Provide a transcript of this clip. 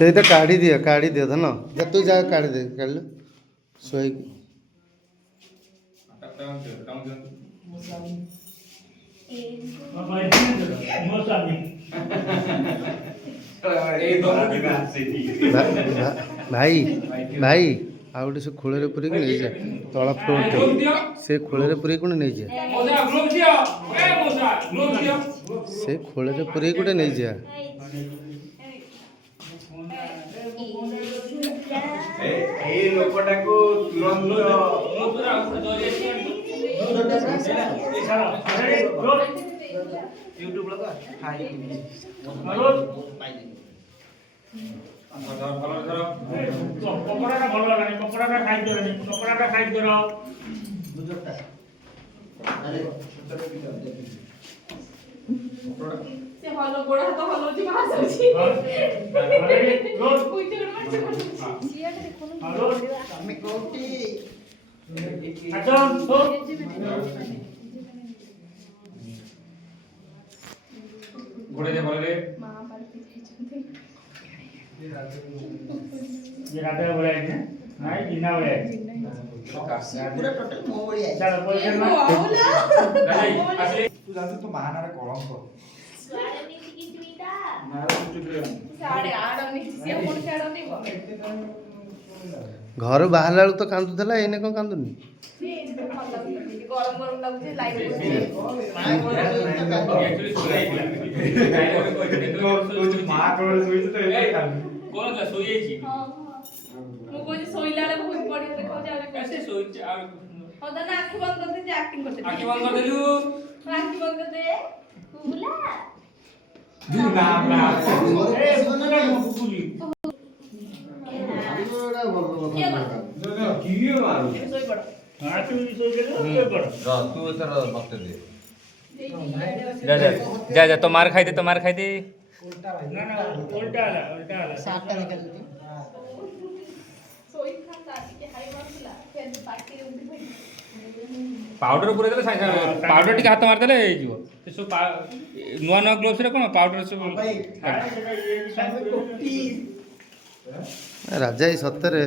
ସେଇଟା କାଢି ଦିଅ ଧନ ତୁ ଯା କାଢି ଦେ କାଢିଲୁ ଶୋଇକି ଭାଇ ଭାଇ ଆଉ ଗୋଟେ ସେ ଖୋଳରେ ପୁରେଇକି ନେଇଯା ତଳ ଫ୍ଲୋର ସେ ଖୋଳରେ ପୁରେଇକି ଗୋଟେ ନେଇଯା ସେ ଖୋଳରେ ପୁରେଇକି ଗୋଟେ ନେଇଯା এই লোকটাକୁ ତୁରନ୍ତ ୟୁଟ୍ୟୁବ ଲଗା ହାଇ ସେ ହଲ ଗୋଡ ହାତ ହଲଉଛି ବାହାସ ଅଛି ଆମେ କୋଉଠି घोड़े दे बोले मां पार्टी ଯାଇଛନ୍ତି ये रात में बोला है नहीं जिन्ना बोला है ପୁରା ଟୋଟାଲ ମୋ ଭଳି ଆଇ चलो बोल ଏ कर ବାଉଲା असली ତୁ ଜାଣିଛୁ ତୋ ମାହାନାରେ କଳଙ୍କ ସାଡେ ନେଇକି କିଛିଟା ମାର ଚୁଟିରେ ସାଡେ ଆଡନି ସିଏ ପୁଣି ଛାଡନି ଘରୁ ବାହାରିଲା ବେଳକୁ ତ କାନ୍ଦୁଥିଲା ଏଇନେ କ'ଣ କାନ୍ଦୁନି ଗରମ ଗରମ ଲାଗୁଛି ଲାଇଟ୍ एक्चुअली सोई ମା କୋଳରେ ଶୋଇଛି ତ ଏବେ କାନ୍ଦୁ कौन था सोई छी ହଁ ମୁଁ କହୁଛି ଶୋଇଲା ବେଳେ ବହୁତ ବଢିଆ ଦେଖାଉଛି ଆହୁରି कैसे सोई और ହଉ ତାହେଲେ ଆଖି ବନ୍ଦ କରିଦେ ଯେ ଆକ୍ଟିଂ କରିଦେ आंखें बंद कर देलू ଆଖି ବନ୍ଦ କରିଦେ କୁଲା ନା ନା ए बुकुली बुकुली କିଏ ମାରୁ ଶୋଇପଡ଼ हां तू सो के तो पड़ तू एथर मत दे जा जा जा जा तो मार खाई दे ना ना उल्टा वाला ସାତଟା ନିକାଲି ଶୋଇ ଖାତା ଟିକେ ହାଇ ମାରୁଥିଲା ଫେର ପାଟିରେ ଉଠି ପଡି पाउडर पूरे देले साइड पाउडर टिके हाथ मार देले हे जीव से सो नुआ नुआ ग्लोव्स रे कोन पाउडर से ଭାଇ ये भी ରାଜା ଏଇ ସତରେ